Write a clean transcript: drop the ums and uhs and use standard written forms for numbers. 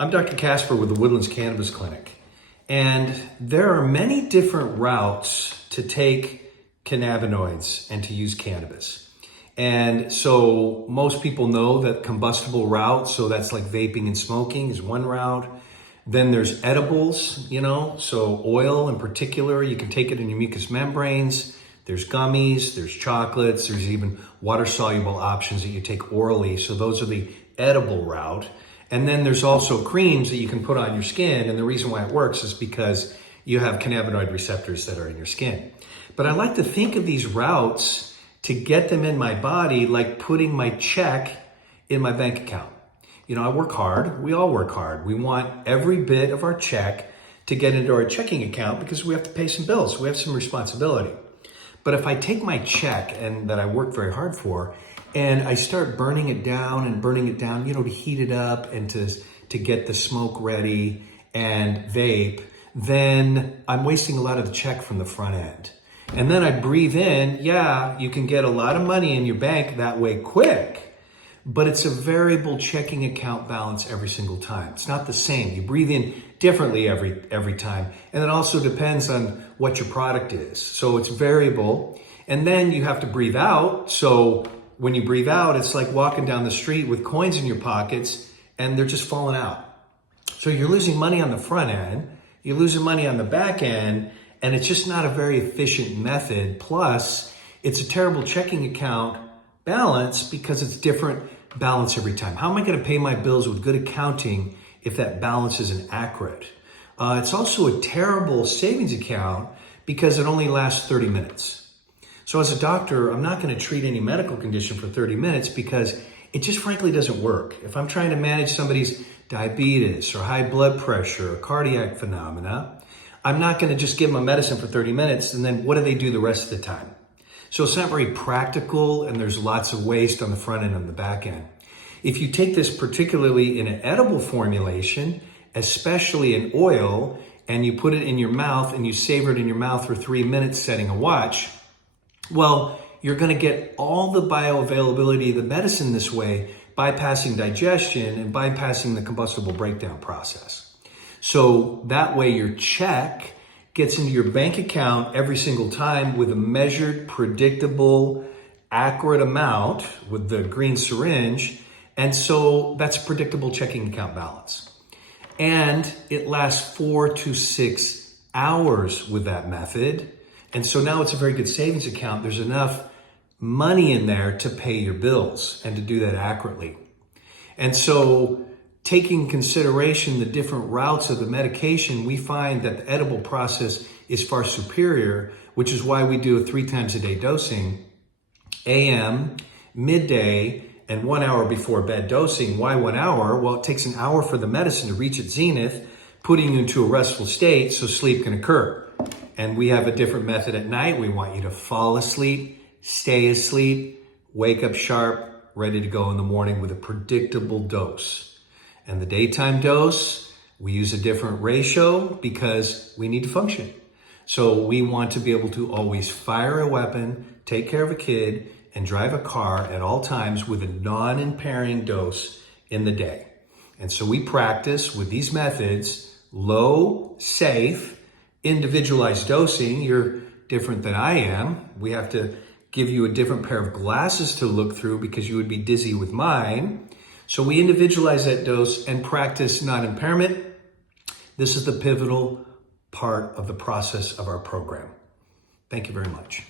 I'm Dr. Casper with the Woodlands Cannabis Clinic, and there are many different routes to take cannabinoids and to use cannabis. And so most people know that combustible route, so that's like vaping and smoking, is one route. Then there's edibles, so oil in particular, you can take it in your mucous membranes. There's gummies, there's chocolates, there's even water-soluble options that you take orally. So those are the edible route. And then there's also creams that you can put on your skin. And the reason why it works is because you have cannabinoid receptors that are in your skin. But I like to think of these routes to get them in my body like putting my check in my bank account. I work hard. We all work hard. We want every bit of our check to get into our checking account because we have to pay some bills. We have some responsibility. But if I take my check and that I work very hard for, and I start burning it down, to heat it up and to get the smoke ready and vape, then I'm wasting a lot of the check from the front end. And then I breathe in, you can get a lot of money in your bank that way quick, but it's a variable checking account balance every single time. It's not the same. You breathe in differently every time. And it also depends on what your product is. So it's variable. And then you have to breathe out. So when you breathe out, it's like walking down the street with coins in your pockets and they're just falling out. So you're losing money on the front end, you're losing money on the back end, and it's just not a very efficient method. Plus, it's a terrible checking account balance because it's different balance every time. How am I going to pay my bills with good accounting if that balance isn't accurate? It's also a terrible savings account because it only lasts 30 minutes. So as a doctor, I'm not going to treat any medical condition for 30 minutes because it just frankly doesn't work. If I'm trying to manage somebody's diabetes or high blood pressure or cardiac phenomena, I'm not going to just give them a medicine for 30 minutes and then what do they do the rest of the time? So it's not very practical and there's lots of waste on the front end and the back end. If you take this particularly in an edible formulation, especially in oil, and you put it in your mouth and you savor it in your mouth for 3 minutes setting a watch, well, you're going to get all the bioavailability of the medicine this way, bypassing digestion and bypassing the combustible breakdown process. So that way your check gets into your bank account every single time with a measured, predictable, accurate amount with the green syringe. And so that's a predictable checking account balance. And it lasts 4 to 6 hours with that method. And so now it's a very good savings account. There's enough money in there to pay your bills and to do that accurately. And so taking consideration the different routes of the medication, we find that the edible process is far superior, which is why we do a 3 times a day dosing, AM, midday, and 1 hour before bed dosing. Why 1 hour? Well, it takes an hour for the medicine to reach its zenith, putting you into a restful state so sleep can occur. And we have a different method at night. We want you to fall asleep, stay asleep, wake up sharp, ready to go in the morning with a predictable dose. And the daytime dose, we use a different ratio because we need to function. So we want to be able to always fire a weapon, take care of a kid, and drive a car at all times with a non-impairing dose in the day. And so we practice with these methods, low, safe, individualized dosing. You're different than I am. We have to give you a different pair of glasses to look through because you would be dizzy with mine. So we individualize that dose and practice non-impairment. This is the pivotal part of the process of our program. Thank you very much.